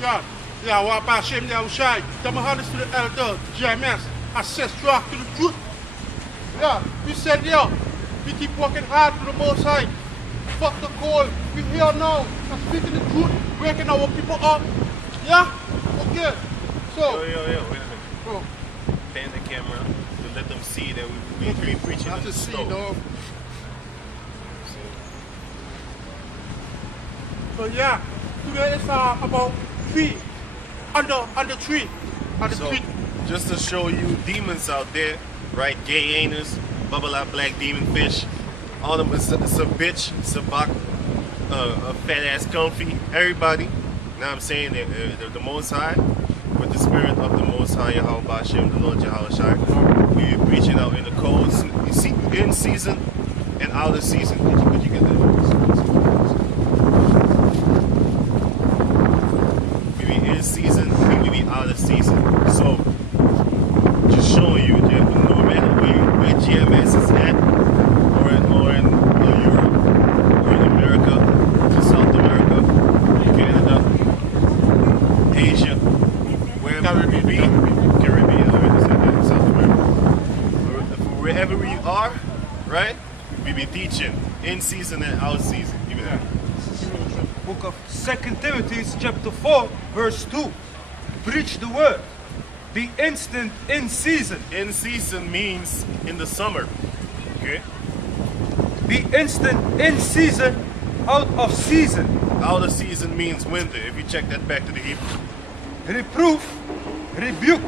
Yeah, yeah, what about Shem Yahushai? Tell me how this to the elder, GMS, ancestral to the truth. Yeah, we said, yeah, we keep working hard to the Most High. Fuck the call. We here now, and speaking the truth, waking our people up. Yeah? Okay. So. Yo, wait a minute. Bro. Pan the camera to let them see that we preaching in the see, snow. dog. So yeah, today is about tree, under tree, So, just to show you demons out there, right? Gay anus, bubble out black demon fish. All of them is a bitch, it's a bak, a fat ass comfy. Everybody, now I'm saying that the Most High, with the spirit of the Most High, Yahweh Hashem, the Lord Yahushai, we're preaching out in the cold, you see, in season and out of season. Could you get that? In season, we be out of season. So, just showing you that no matter where GMS is at, or in Europe, or in America, to South America, Canada, Asia, wherever we be, Caribbean, South America, wherever we are, right? We be teaching in season and out season. Give me that. Book of 2 Timothy chapter 4 verse 2. Preach the word. Be instant in season. In season means in the summer. Okay? Be instant in season, out of season. Out of season means winter. If you check that back to the Hebrew. Reproof, rebuke,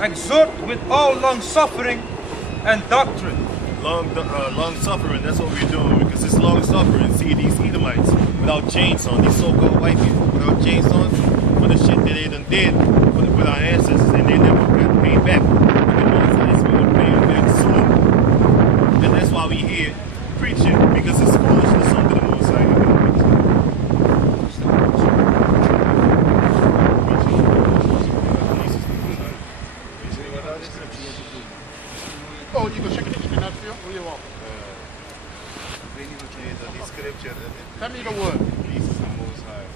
exhort with all long suffering and doctrine. Long suffering, that's what we're doing, because it's long suffering. See these Edomites without chains on, these so-called white people without chains on, for the shit that they done did with our ancestors, and they never got paid back. And the Most High is going to pay them back soon. And that's why we here preaching, because it's foolishness under the Most High. Oh, you go check it in that for you? What do you want? The scripture. Tell me the word. It pleases the Most High.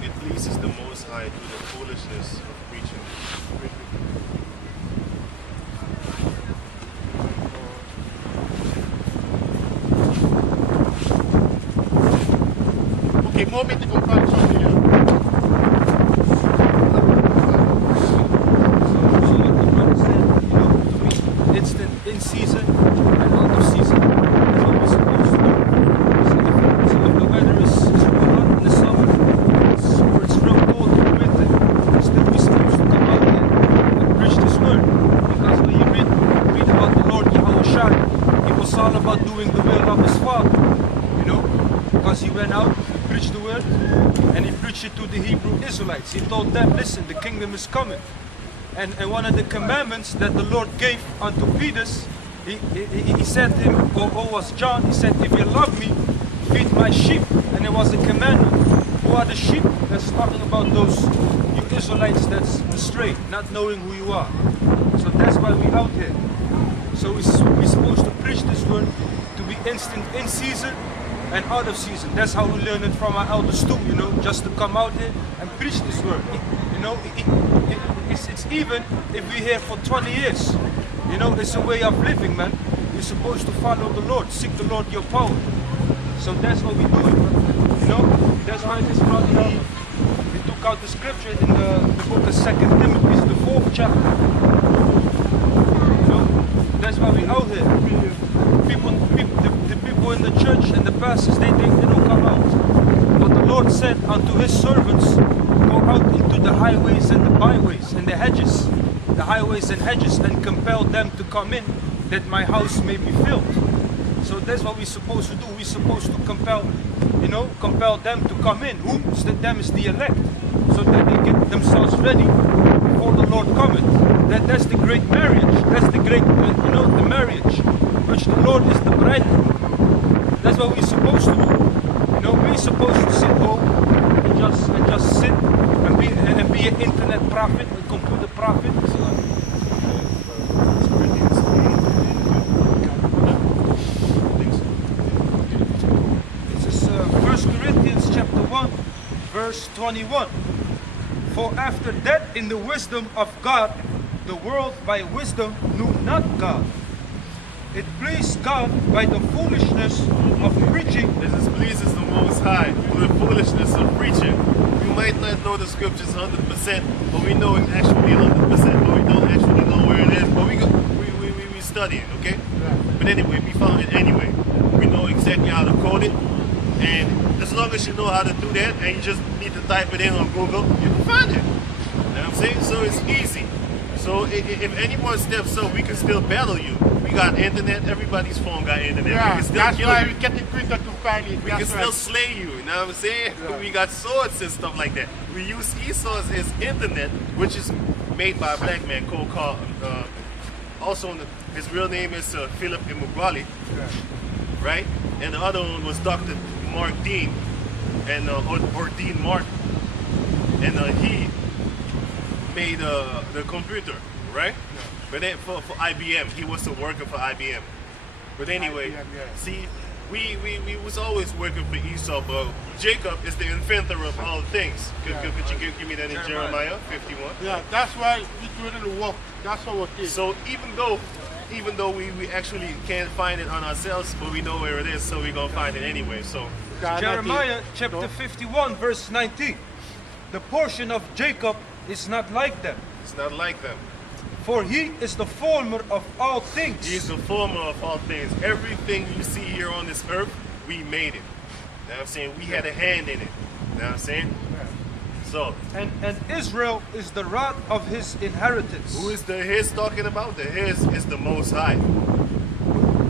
It pleases the Most High through the foolishness of preaching. Okay, moment to go find something here. So what the brother said, to be instant in season and out of season. That's what we're supposed to do. So if the weather is super hot in the summer, or it's real cold in the winter, still we're supposed to come out there and preach this word. Because when you read about the Lord Yahushai, it was all about doing the will of his Father. Because he went out, he preached the word, and he preached it to the Hebrew Israelites. He told them, listen, the kingdom is coming. And one of the commandments that the Lord gave unto Peter, he said to him, or was John, he said, if you love me, feed my sheep. And it was a commandment. Who are the sheep? That's talking about those you Israelites that's astray, not knowing who you are. So that's why we're out here. So we're supposed to preach this word, to be instant in season and out of season. That's how we learn it from our elders too, just to come out here and preach this word. It's even if we're here for 20 years. It's a way of living, man. You're supposed to follow the Lord, seek the Lord your power. So that's what we're doing. That's why this brother, we took out the scripture in the book of 2 Timothy, the 4th chapter. That's why we're out here. The people in the church and the pastors, they don't come out. But the Lord said unto his servants, go out into the highways and the byways and the hedges, the highways and hedges, and compel them to come in, that my house may be filled. So that's what we're supposed to do. We're supposed to compel them to come in. Who? Them is the elect. So that they get themselves ready before the Lord cometh. That's the great marriage. That's the great, the marriage, which the Lord is the bridegroom. That's what we're supposed to do. We're supposed to sit home and just sit and be an internet prophet, a computer prophet. It's just 1 Corinthians chapter 1, verse verse 21. For after that in the wisdom of God, the world by wisdom knew not God. It pleased God by the foolishness of preaching. This pleases the Most High through the foolishness of preaching. We might not know the scriptures 100%, but we know it actually 100%, but we don't actually know where it is. But we study it, okay? But anyway, we found it anyway. We know exactly how to code it, and as long as you know how to do that, and you just need to type it in on Google, you can find it. You know what I'm saying? So it's easy. So if anyone steps up, we can still battle you. We got internet. Everybody's phone got internet. We Yeah, can still that's kill why you. we get it quicker to find it. We can still slay you. You know what I'm saying? Yeah. We got swords and stuff like that. We use e-swords as internet, which is made by a black man called also his real name is Philip Imugwali, right? And the other one was Dr. Mark Dean, and or Dean Martin, and he made the computer, right? Yeah. But then for IBM, he was a worker for IBM. But anyway, IBM, yeah. see, we was always working for Esau, but Jacob is the inventor of all things. Could you give me that in Jeremiah 51? Yeah, that's why we doing the work. That's our thing. So even though we actually can't find it on ourselves, but we know where it is, so we're gonna find it anyway. So Jeremiah chapter 51 verse 19. The portion of Jacob is not like them, it's not like them. for he is the former of all things. He is the former of all things. Everything you see here on this earth, we made it. You know what I'm saying? We had a hand in it. You know what I'm saying? So, And Israel is the rod of his inheritance. who is the his talking about? The his is the Most High.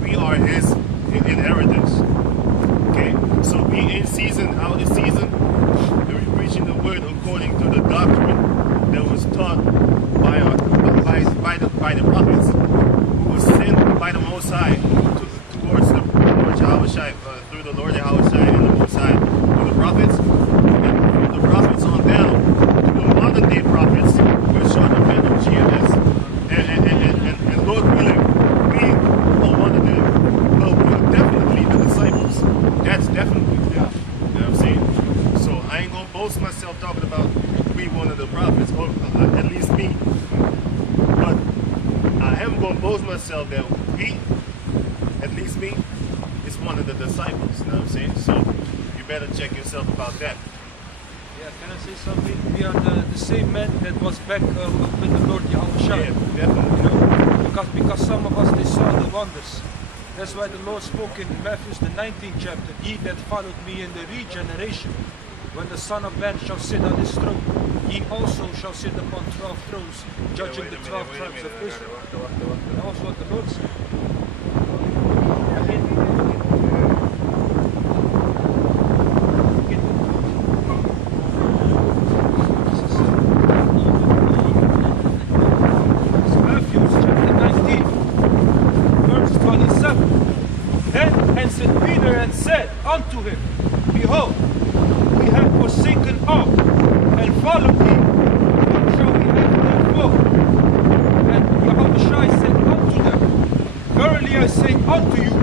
We are his inheritance. Okay? So we in season, out of season, we're preaching the word according to the doctrine that was taught by the prophets, who was sent by the Most High towards the Lord Yahushua, through the Lord Yahushua and the Most High, through the prophets, and from the prophets on down to the modern day prophets, which are the men of GMS. And Lord willing, we are one of them. Well, we're definitely the disciples. That's definitely. You know what I'm saying? So I ain't gonna boast myself talking about we one of the prophets, or at least me. But I am gonna boast myself that we, at least me, is one of the disciples. You know what I'm saying? So you better check yourself about that. Yeah, can I say something? We are the same man that was back with the Lord Yahushua. Yeah, definitely. You know, because some of us, they saw the wonders. That's why the Lord spoke in Matthew the 19th chapter, "Ye that followed me in the regeneration, when the Son of Man shall sit on his throne, ye also shall sit upon 12 thrones, judging the 12 tribes of Israel." That was what the Lord said. Matthew chapter 19, verse 27. Then answered Peter and said unto him, Behold, we have forsaken all, and followed thee. What shall we have therefore? And Yahushua said unto them, Verily I say unto you,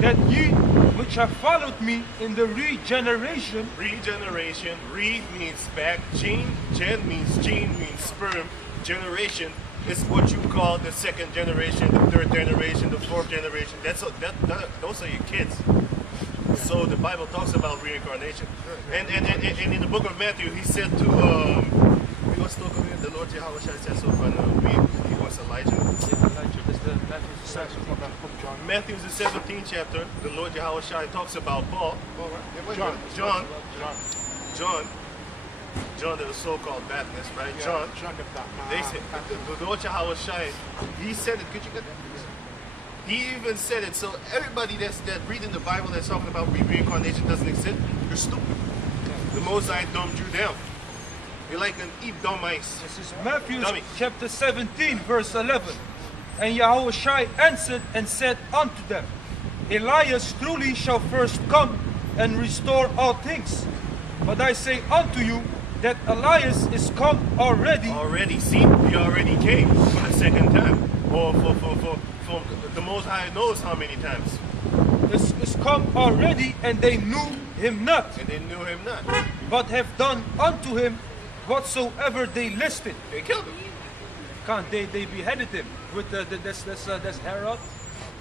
that ye which have followed me in the regeneration, Regeneration, re means back, gen means gene means sperm, generation is what you call the second generation, the third generation, the fourth generation. Those are your kids. So the Bible talks about reincarnation. And in the book of Matthew, he said to we was talking about the Lord Yahushua said so far he was Elijah. Matthew's the 17th chapter, the Lord Yahushua talks about Paul. John, the so-called Baptist, right? Yeah, John. the They said the Lord Yahushua, he said it. Could you get that? He even said it. So everybody that's reading the Bible that's talking about reincarnation doesn't exist, you're stupid. The Most High dumbed you down. You're like an dumb mice. this is Matthew Dummy. chapter 17, verse 11. And Yahushua answered and said unto them, Elias truly shall first come and restore all things. But I say unto you that Elias is come already. Already, see, he already came for the second time. Or for the Most High knows how many times. Is come already, and they knew him not. And they knew him not. but have done unto him whatsoever they listed. They killed him. Can't they beheaded him with that's Herod.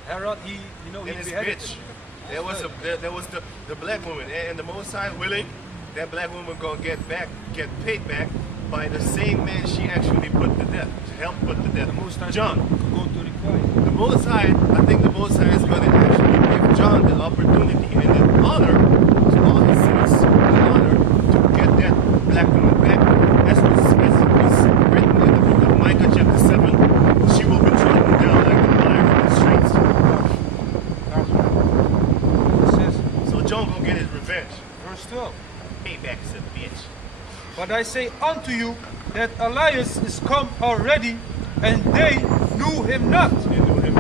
Herod, he And he his beheaded bitch. him. There was the black woman, and the Most High willing, that black woman gonna get paid back by the same man she actually put to death, to help put to death. Most High John. could go to require. The Most High, I think the Most High is gonna actually give John the opportunity and the honor to all his sins, the honor to get that black woman back. That's what's written in the book of Micah chapter 7. She will be trodden down like the mire in the streets. That's right. It says, So John gonna get his revenge. verse 12. Payback is a bitch. But I say unto you that Elias is come already, and they knew him not, They knew him.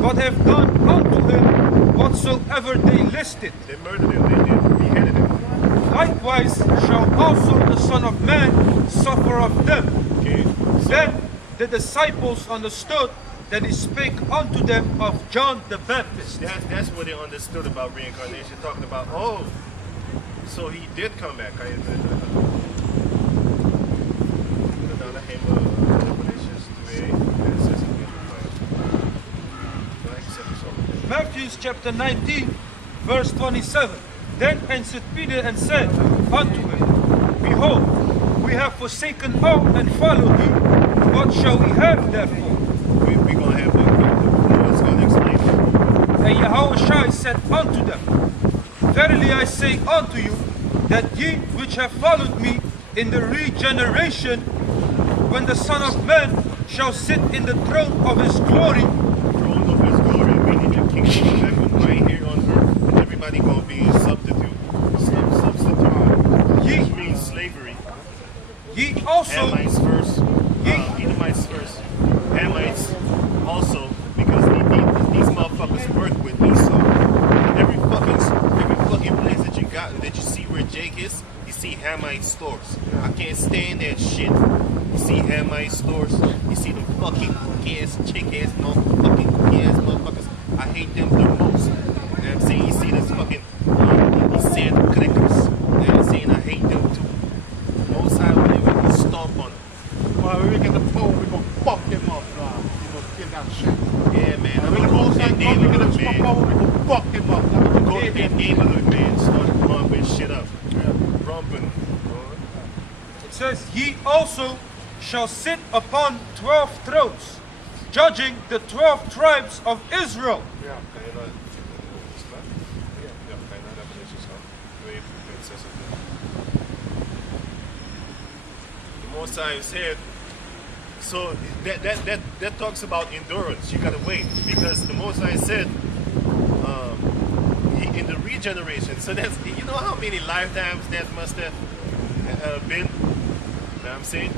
but have done unto him whatsoever they listed. They murdered him. They beheaded him. Likewise shall also the Son of Man suffer of them. Okay. Then the disciples understood that he spake unto them of John the Baptist. That's what they understood about reincarnation. Talking about, so he did come back. Matthew chapter 19, verse 27. Then answered Peter and said unto him, Behold, we have forsaken all and followed thee. What shall we have therefore? We're going to have it's going to explain. And Yahushua said unto them, Verily I say unto you, that ye which have followed me in the regeneration, when the Son of Man shall sit in the throne of his glory, Throne of his glory, meaning the kingdom of heaven right here on earth, and everybody going to be a substitute. ye, Which means slavery. ye also, Hamites first, Edomites first, Hamites also, because these motherfuckers work with Esau. Every fucking place that you got, that you see where Jake is, you see Hamite stores. I can't stand that shit. You see Hamite stores, you see them fucking cookie-ass, chick-ass, motherfucking cookie-ass motherfuckers. I hate them the most. You know what I'm saying? You see this fucking, these sand crackers. You know what I'm saying? I hate them too. Most High, we stomp on them. Well, when we get the pole, we're going to fuck him up, you know, get that shit. Yeah, man. I'm When gonna the go most to high that come, we get neighborhood, the man. pole, we're going to fuck him up. Go to that neighborhood, man. Start rumping shit up. Rumping. it says, Ye also shall sit upon 12 thrones, judging the 12 tribes of Israel. Yeah. The Most High said, so that talks about endurance. You gotta wait, because the Most High said, in the regeneration. So that's, you know how many lifetimes that must have been. You know what I'm saying?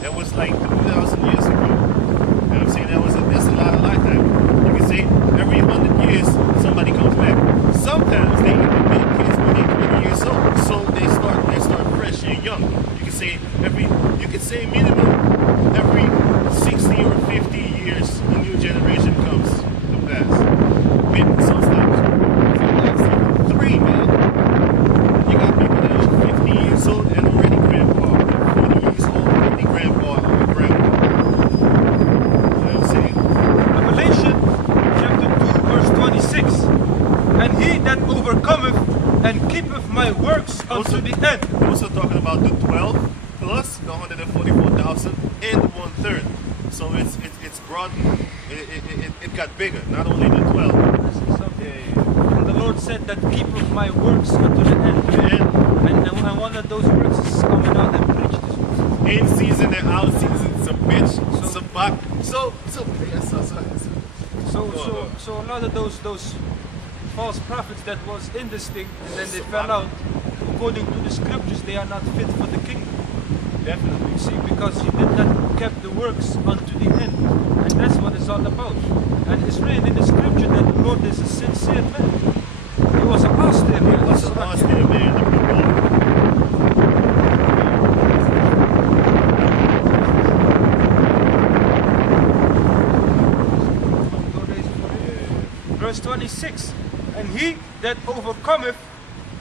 That was like 2,000 years ago. You know what I'm saying? That's a lot of lifetime. You can say every 100 years somebody comes back. Sometimes they even make kids when they're 20 years old, so they start fresh and young. You can say minimum every 60 or 50 years a new generation comes to pass. Maybe sometimes 3, man. You got people that are 50 years old and already grandpa. 40 years old already grandpa or grandpa. You know what I'm saying? Revelation chapter 2, verse 26. And he that overcometh and keepeth my works unto the end. Also talking about the 12 plus the 144,000 and the 1/3. So it's broadened. It got bigger. Not only the 12. And the Lord said that keepeth my works unto the end. And one of those works is coming out and preach this word. In season and out season. It's a bitch. It's a buck. So So a lot of those false prophets that was in this thing, and then they fell out. According to the scriptures, they are not fit for the kingdom. definitely. You see, because he did not keep the works unto the end, and that's what it's all about. And it's written in the scripture that the Lord is a sincere man. He was an austere man. He was an austere man. Verse 26, and he that overcometh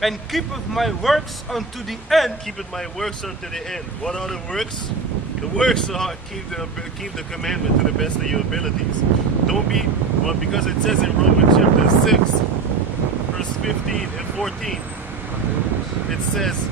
and keepeth my works unto the end. Keepeth my works unto the end. What are the works? The works are keep the commandment to the best of your abilities. Don't be, well, because it says in Romans chapter 6, verse 15 and 14, it says,